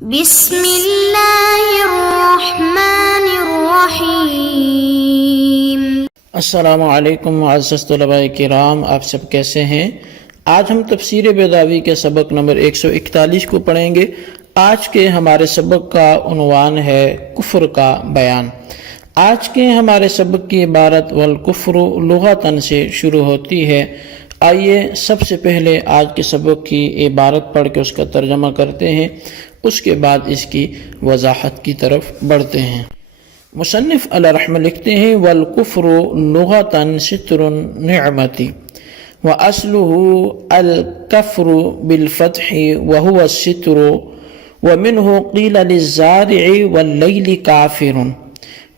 بسم اللہ الرحمن الرحیم۔ السلام علیکم معزز طلباء کرام، آپ سب کیسے ہیں؟ آج ہم تفسیر بیضاوی کے سبق نمبر 141 کو پڑھیں گے۔ آج کے ہمارے سبق کا عنوان ہے کفر کا بیان۔ آج کے ہمارے سبق کی عبارت والکفر لغتاً سے شروع ہوتی ہے۔ آئیے سب سے پہلے آج کے سبق کی عبارت پڑھ کے اس کا ترجمہ کرتے ہیں، اس کے بعد اس کی وضاحت کی طرف بڑھتے ہیں۔ مصنف علیہ رحمہ لکھتے ہیں والکفر لغتاً ستر النعمت واصلہ الکفر بالفتح وهو الستر ومنه قیل للزارع واللیل کافر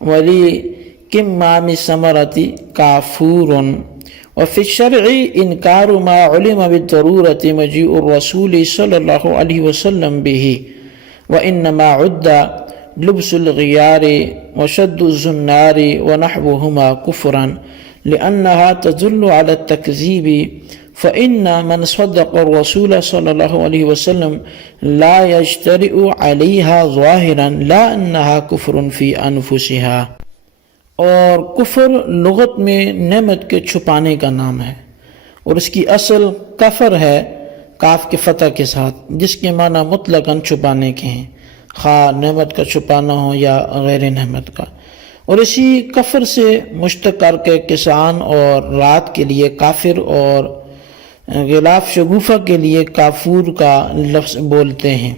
ولکمام ثمرۃ کافور وفي الشرع انکار ما علم بالضرورة مجيء الرسول صلی اللہ علیہ وسلم به وانما عد لبس الغيار وشد الزنار ونحوهما كفرا لأنها تدل على التكذيب فإن من صدق الرسول صلى الله عليه وسلم لا يجترئ عليها ظاهرا لا أنها كفر في أنفسها۔ اور کفر لغت میں نعمت کے چھپانے کا نام ہے، اور اس کی اصل کفر ہے کاف کے فتح کے ساتھ، جس کے معنی مطلقاً چھپانے کے ہیں، خواہ نعمت کا چھپانا ہو یا غیر نعمت کا۔ اور اسی کفر سے مشتق کر کے کسان اور رات کے لیے کافر اور غلاف شگوفہ کے لیے کافور کا لفظ بولتے ہیں۔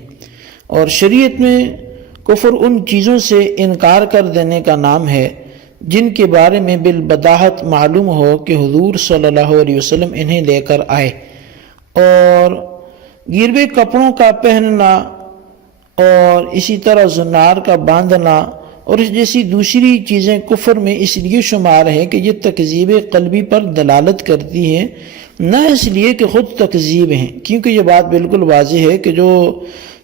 اور شریعت میں کفر ان چیزوں سے انکار کر دینے کا نام ہے جن کے بارے میں بالبداہت معلوم ہو کہ حضور صلی اللہ علیہ وسلم انہیں لے کر آئے، اور گروے کپڑوں کا پہننا اور اسی طرح زنار کا باندھنا اور اس جیسی دوسری چیزیں کفر میں اس لیے شمار ہیں کہ یہ تکذیب قلبی پر دلالت کرتی ہیں، نہ اس لیے کہ خود تکذیب ہیں، کیونکہ یہ بات بالکل واضح ہے کہ جو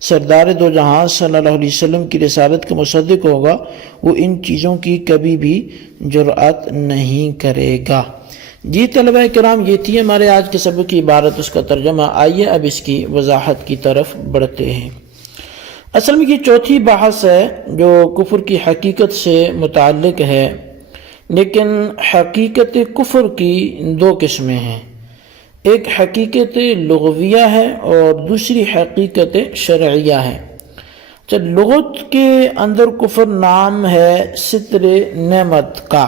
سردار دو جہاں صلی اللہ علیہ وسلم کی رسالت کا مصدق ہوگا وہ ان چیزوں کی کبھی بھی جرأت نہیں کرے گا۔ جی طلبہ کرام، یہ تھی ہمارے آج کے سبق کی عبارت، اس کا ترجمہ۔ آئیے اب اس کی وضاحت کی طرف بڑھتے ہیں۔ اصل میں یہ چوتھی بحث ہے جو کفر کی حقیقت سے متعلق ہے، لیکن حقیقت کفر کی دو قسمیں ہیں، ایک حقیقت لغویہ ہے اور دوسری حقیقت شرعیہ ہے۔ لغت کے اندر کفر نام ہے ستر نعمت کا،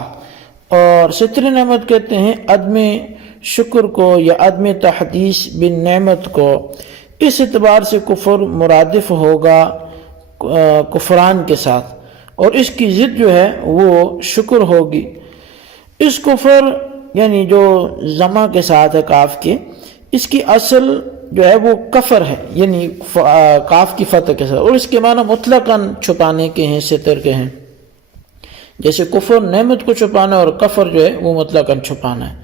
اور ستر نعمت کہتے ہیں عدم شکر کو یا عدم تحدیث بالنعمت کو۔ اس اعتبار سے کفر مرادف ہوگا کفران کے ساتھ، اور اس کی ضد جو ہے وہ شکر ہوگی۔ اس کفر یعنی جو زما کے ساتھ ہے کاف کے، اس کی اصل جو ہے وہ کفر ہے، یعنی کاف کی فتح کے ساتھ، اور اس کے معنی مطلقاً چھپانے کے ہیں، ستر کے ہیں۔ جیسے کفر نعمت کو چھپانا اور کفر جو ہے وہ مطلقاً چھپانا ہے۔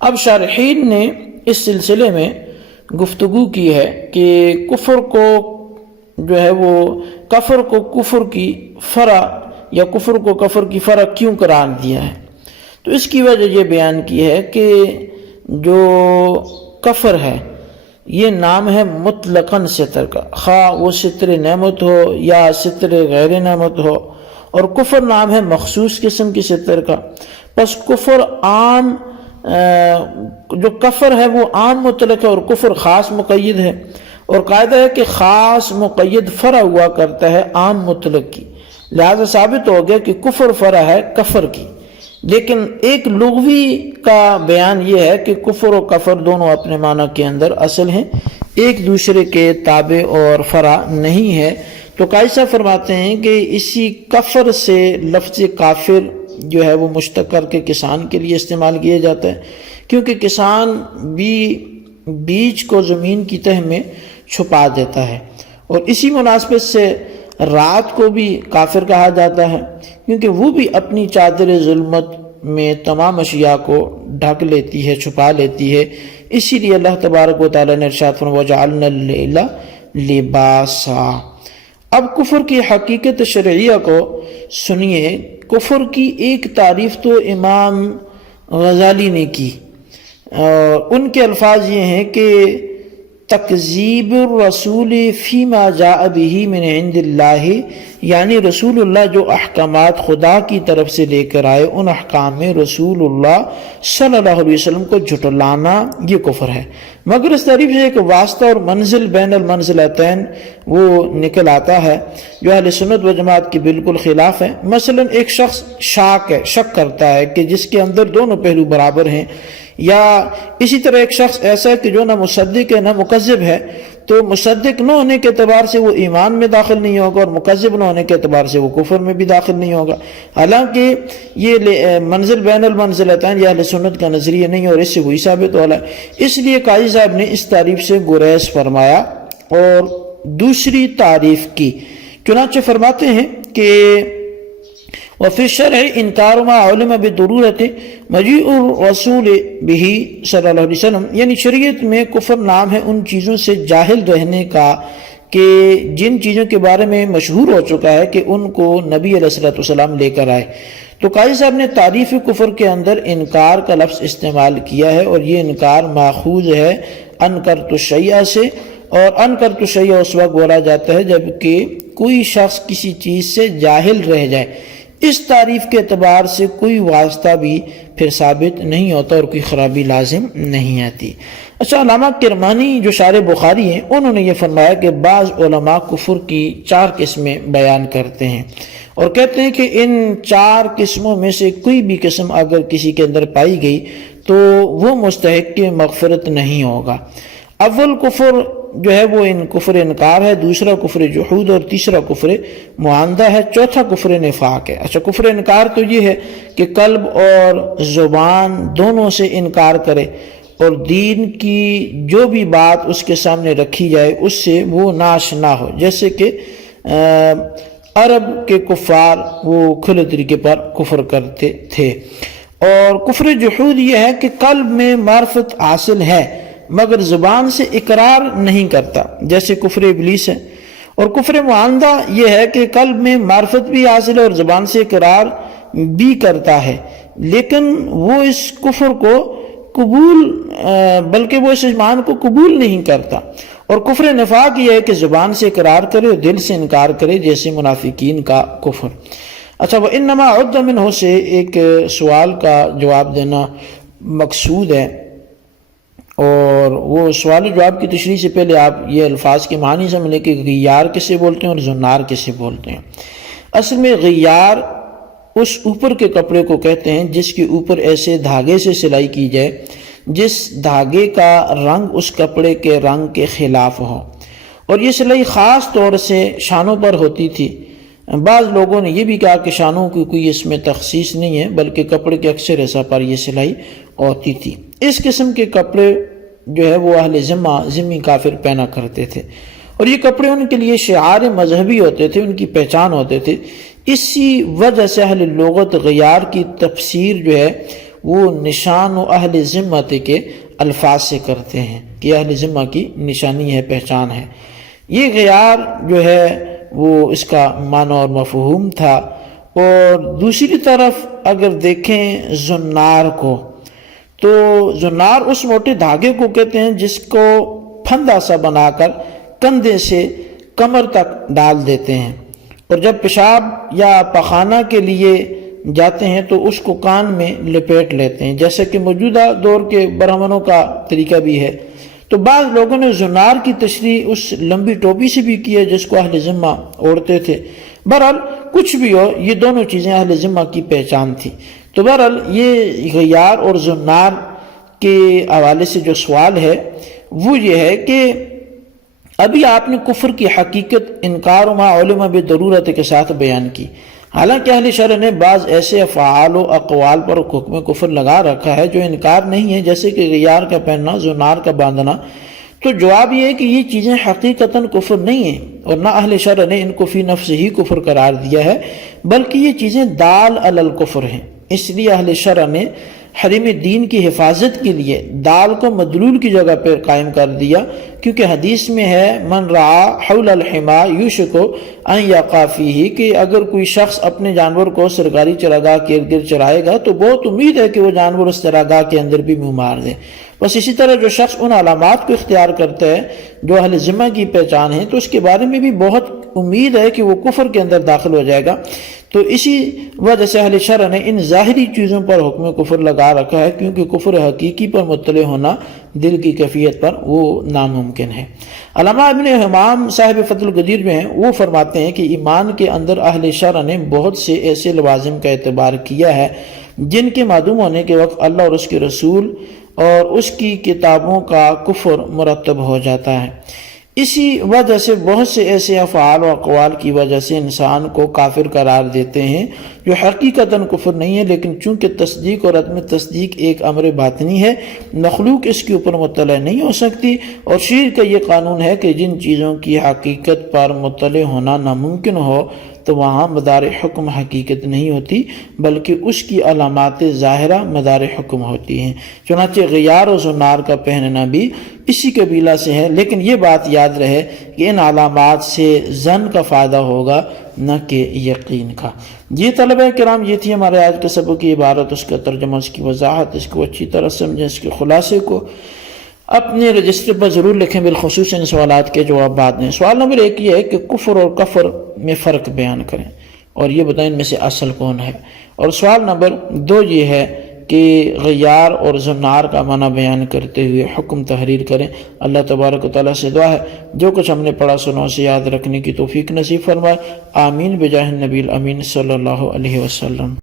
اب شارحین نے اس سلسلے میں گفتگو کی ہے کہ کفر کو جو ہے وہ کفر کو کفر کی فرع یا کفر کو کفر کی فرع کیوں قرار دیا ہے، تو اس کی وجہ یہ بیان کی ہے کہ جو کفر ہے یہ نام ہے مطلقاً ستر کا، خواہ وہ ستر نعمت ہو یا ستر غیر نعمت ہو، اور کفر نام ہے مخصوص قسم کی ستر کا۔ پس کفر عام جو کفر ہے وہ عام مطلق ہے اور کفر خاص مقید ہے، اور قاعدہ ہے کہ خاص مقید فرع ہوا کرتا ہے عام مطلق کی، لہذا ثابت ہو گیا کہ کفر فرع ہے کفر کی۔ لیکن ایک لغوی کا بیان یہ ہے کہ کفر و کفر دونوں اپنے معنی کے اندر اصل ہیں، ایک دوسرے کے تابع اور فرع نہیں ہے۔ تو قائصہ فرماتے ہیں کہ اسی کفر سے لفظ کافر جو ہے وہ مشتق کر کے کسان کے لیے استعمال کیا جاتا ہے، کیونکہ کسان بھی بیج کو زمین کی تہ میں چھپا دیتا ہے، اور اسی مناسبت سے رات کو بھی کافر کہا جاتا ہے، کیونکہ وہ بھی اپنی چادر ظلمت میں تمام اشیاء کو ڈھک لیتی ہے، چھپا لیتی ہے۔ اسی لیے اللہ تبارک و تعالیٰ نے ارشاد فرمایا وَجَعَلْنَا اللَّيْلَ لِبَاسًا۔ اب کفر کی حقیقت شرعیہ کو سنیے۔ کفر کی ایک تعریف تو امام غزالی نے کی، اور ان کے الفاظ یہ ہیں کہ تکذیب الرسول فیما جاء بہ من عند اللہ، یعنی رسول اللہ جو احکامات خدا کی طرف سے لے کر آئے ان احکام میں رسول اللہ صلی اللہ علیہ وسلم کو جھٹلانا یہ کفر ہے۔ مگر اس تعریف سے ایک واسطہ اور منزل بین المنزلتین وہ نکل آتا ہے جو اہل سنت و جماعت کی بالکل خلاف ہے۔ مثلا ایک شخص شک کرتا ہے کہ جس کے اندر دونوں پہلو برابر ہیں، یا اسی طرح ایک شخص ایسا ہے کہ جو نہ مصدق ہے نہ مکذب ہے، تو مصدق نہ ہونے کے اعتبار سے وہ ایمان میں داخل نہیں ہوگا اور مکذب نہ ہونے کے اعتبار سے وہ کفر میں بھی داخل نہیں ہوگا۔ حالانکہ یہ منزل بین المنزلتین یہ اہل سنت کا نظریہ نہیں ہے اور اس سے وہی ثابت ہو رہا ہے۔ اس لیے قاضی صاحب نے اس تعریف سے گریز فرمایا اور دوسری تعریف کی۔ چنانچہ فرماتے ہیں کہ وفی الشرع انکار ما علم بالضرورت مجیء الرسول بہ صلی اللہ علیہ وسلم، یعنی شریعت میں کفر نام ہے ان چیزوں سے جاہل رہنے کا کہ جن چیزوں کے بارے میں مشہور ہو چکا ہے کہ ان کو نبی علیہ السلام لے کر آئے۔ تو قاضی صاحب نے تعریف کفر کے اندر انکار کا لفظ استعمال کیا ہے، اور یہ انکار ماخوذ ہے انکرت الشیء سے، اور انکرت الشیء اس وقت بولا جاتا ہے جب کہ کوئی شخص کسی چیز سے جاہل رہ جائے۔ اس تعریف کے اعتبار سے کوئی واسطہ بھی پھر ثابت نہیں ہوتا اور کوئی خرابی لازم نہیں آتی۔ اچھا، علامہ کرمانی جو شارح بخاری ہیں انہوں نے یہ فرمایا کہ بعض علماء کفر کی 4 قسمیں بیان کرتے ہیں اور کہتے ہیں کہ ان 4 قسموں میں سے کوئی بھی قسم اگر کسی کے اندر پائی گئی تو وہ مستحق کی مغفرت نہیں ہوگا۔ اول کفر جو ہے وہ کفر انکار ہے، دوسرا کفر جحود اور تیسرا کفر معاندہ ہے، چوتھا کفر نفاق ہے۔ اچھا، کفر انکار تو یہ ہے کہ قلب اور زبان دونوں سے انکار کرے اور دین کی جو بھی بات اس کے سامنے رکھی جائے اس سے وہ ناشنا ہو، جیسے کہ عرب کے کفار وہ کھلے طریقے پر کفر کرتے تھے۔ اور کفر جحود یہ ہے کہ قلب میں معرفت حاصل ہے مگر زبان سے اقرار نہیں کرتا، جیسے کفر ابلیس ہے۔ اور کفر معاندہ یہ ہے کہ قلب میں معرفت بھی حاصل ہے اور زبان سے اقرار بھی کرتا ہے، لیکن وہ اس کفر کو قبول بلکہ وہ اس ایمان کو قبول نہیں کرتا۔ اور کفر نفاق یہ ہے کہ زبان سے اقرار کرے اور دل سے انکار کرے، جیسے منافقین کا کفر۔ اچھا، وَإِنَّمَا عُدَّ مِنْهُ سے ایک سوال کا جواب دینا مقصود ہے، اور وہ سوال و جواب کی تشریح سے پہلے آپ یہ الفاظ کے معنی سمجھ لیں کہ غیار کسے بولتے ہیں اور زنار کسے بولتے ہیں۔ اصل میں غیار اس اوپر کے کپڑے کو کہتے ہیں جس کے اوپر ایسے دھاگے سے سلائی کی جائے جس دھاگے کا رنگ اس کپڑے کے رنگ کے خلاف ہو، اور یہ سلائی خاص طور سے شانوں پر ہوتی تھی۔ بعض لوگوں نے یہ بھی کہا کہ شانوں کی کوئی اس میں تخصیص نہیں ہے بلکہ کپڑے کے اکثر حصہ پر یہ سلائی ہوتی تھی۔ اس قسم کے کپڑے جو ہے وہ اہل ذمہ کافر پہنا کرتے تھے، اور یہ کپڑے ان کے لیے شعار مذہبی ہوتے تھے، ان کی پہچان ہوتے تھے۔ اسی وجہ سے اہل لغت غیار کی تفسیر جو ہے وہ نشان و اہل ذمت کے الفاظ سے کرتے ہیں کہ اہل ذمہ کی نشانی ہے، پہچان ہے۔ یہ غیار جو ہے وہ اس کا معنی اور مفہوم تھا۔ اور دوسری طرف اگر دیکھیں زنار کو، تو زنار اس موٹے دھاگے کو کہتے ہیں جس کو پھندا سا بنا کر کندھے سے کمر تک ڈال دیتے ہیں، اور جب پیشاب یا پخانہ کے لیے جاتے ہیں تو اس کو کان میں لپیٹ لیتے ہیں، جیسے کہ موجودہ دور کے برہمنوں کا طریقہ بھی ہے۔ تو بعض لوگوں نے زنار کی تشریح اس لمبی ٹوپی سے بھی کی ہے جس کو اہل ذمہ اوڑھتے تھے۔ بہرحال کچھ بھی ہو، یہ دونوں چیزیں اہل ذمہ کی پہچان تھی۔ تو بہرحال یہ غیار اور زنار کے حوالے سے جو سوال ہے وہ یہ ہے کہ ابھی آپ نے کفر کی حقیقت انکار ما علم بالضرورت کے ساتھ بیان کی، حالانکہ اہل شرع نے بعض ایسے افعال و اقوال پر حکم کفر لگا رکھا ہے جو انکار نہیں ہے، جیسے کہ غیار کا پہننا، زنار کا باندھنا۔ تو جواب یہ ہے کہ یہ چیزیں حقیقتاً کفر نہیں ہیں، اور نہ اہل شرع نے ان کو فی نفس ہی کفر قرار دیا ہے، بلکہ یہ چیزیں دال علی الکفر ہیں۔ اس لیے اہل شرع نے حریم دین کی حفاظت کے لیے دال کو مدلول کی جگہ پر قائم کر دیا، کیونکہ حدیث میں ہے من رعا حول الحما یوشک ان یقع فیہ، کہ اگر کوئی شخص اپنے جانور کو سرکاری چراگاہ کے ارد گرد چرائے گا تو بہت امید ہے کہ وہ جانور اس چراگاہ کے اندر بھی منہ مار دے۔ بس اسی طرح جو شخص ان علامات کو اختیار کرتا ہے جو اہل ذمہ کی پہچان ہے تو اس کے بارے میں بھی بہت امید ہے کہ وہ کفر کے اندر داخل ہو جائے گا۔ تو اسی وجہ سے اہل شرع نے ان ظاہری چیزوں پر حکم کفر لگا رکھا ہے، کیونکہ کفر حقیقی پر مطلع ہونا دل کی کیفیت پر وہ ناممکن ہے۔ علامہ ابن حمام صاحب فتح القدیر جو ہیں وہ فرماتے ہیں کہ ایمان کے اندر اہل شرع نے بہت سے ایسے لوازم کا اعتبار کیا ہے جن کے معدوم ہونے کے وقت اللہ اور اس کے رسول اور اس کی کتابوں کا کفر مرتب ہو جاتا ہے۔ اسی وجہ سے بہت سے ایسے افعال و اقوال کی وجہ سے انسان کو کافر قرار دیتے ہیں جو حقیقتاً کفر نہیں ہے، لیکن چونکہ تصدیق اور عدم تصدیق ایک امر باطنی ہے، مخلوق اس کے اوپر مطلع نہیں ہو سکتی، اور شرع کا یہ قانون ہے کہ جن چیزوں کی حقیقت پر مطلع ہونا ناممکن ہو تو وہاں مدار حکم حقیقت نہیں ہوتی بلکہ اس کی علامات ظاہرہ مدار حکم ہوتی ہیں۔ چنانچہ غیار و زنار کا پہننا بھی اسی قبیلہ سے ہے، لیکن یہ بات یاد رہے کہ ان علامات سے ظن کا فائدہ ہوگا نہ کہ یقین کا۔ جی طلبہ کرام، یہ تھی ہمارے آج کے سبق کی عبارت، اس کا ترجمہ، اس کی وضاحت، اس کو اچھی طرح سمجھیں، اس کے خلاصے کو اپنے رجسٹر پر ضرور لکھیں، بالخصوص ان سوالات کے جواب بعد میں۔ سوال نمبر 1 یہ ہے کہ کفر اور کفر میں فرق بیان کریں اور یہ بتائیں ان میں سے اصل کون ہے۔ اور سوال نمبر 2 یہ ہے کہ غیار اور زنار کا معنی بیان کرتے ہوئے حکم تحریر کریں۔ اللہ تبارک و تعالیٰ سے دعا ہے جو کچھ ہم نے پڑھا سنا اسے یاد رکھنے کی توفیق نصیب فرمائے۔ آمین بجاہ النبی الامین صلی اللہ علیہ وسلم۔